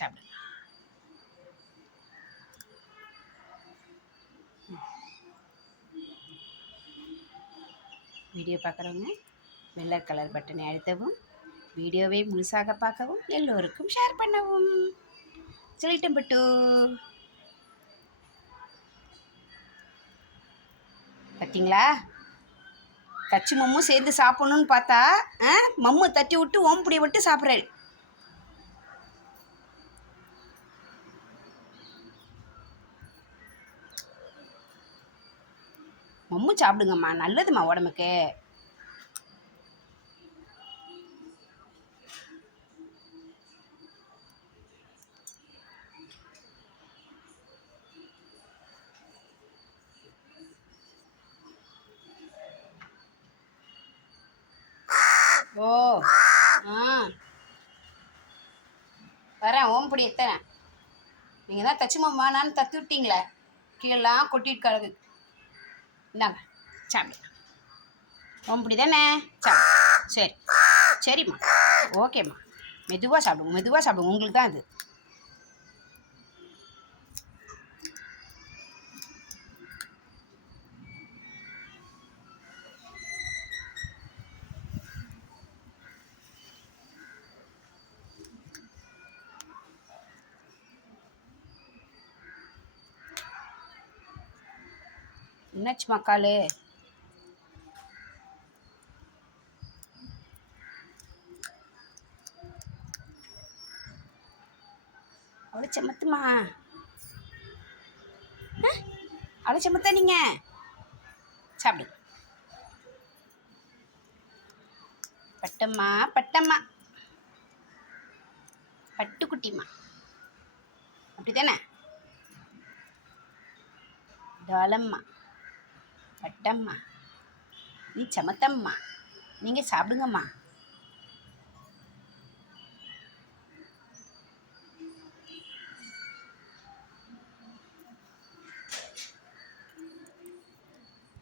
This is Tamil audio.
சாப்பிடுங்க வீடியோ பார்க்குறவங்க வெள்ளை கலர் பட்டனை அழுத்தவும் வீடியோவை முழுசாக பார்க்கவும் எல்லோருக்கும் ஷேர் பண்ணவும். சொல்லிட்டேன் பட்டு. பார்த்தீங்களா தச்சு மம்மும் சேர்ந்து சாப்பிட்ணுன்னு பார்த்தா ஆ மம்மு தட்டி விட்டு ஓம்புடி விட்டு சாப்பிட்றாரு. மம்மு சாப்பிடுங்கம்மா நல்லதும்மா உடம்புக்கு. ஓ ஆ. வரேன் ஓம்புடி எத்தனை? நீங்கள் தான் தச்சுமா மாமானான்னு தத்து விட்டீங்களே கீழெல்லாம் கொட்டிட்டு கிடக்கு. இந்தாங்க சாப்பிடுங்க ஓம்புடி தானே? சாப்பிடு சரி. சரிம்மா. ஓகேம்மா. மெதுவாக சாப்பிடுங்க மெதுவாக சாப்பிடுங்க. உங்களுக்கு தான் அது. என்னாச்சு மக்காலு அவ்வளோ செமத்துமா அவ்வளோ செமத்தா நீங்கள் சாப்பிடு. பட்டம்மா பட்டம்மா. பட்டுக்குட்டிம்மா. அப்படி தானே டாலம்மா. பட்டம்மா. நீ சமத்தம்மா. நீங்கள் சாப்பிடுங்கம்மா.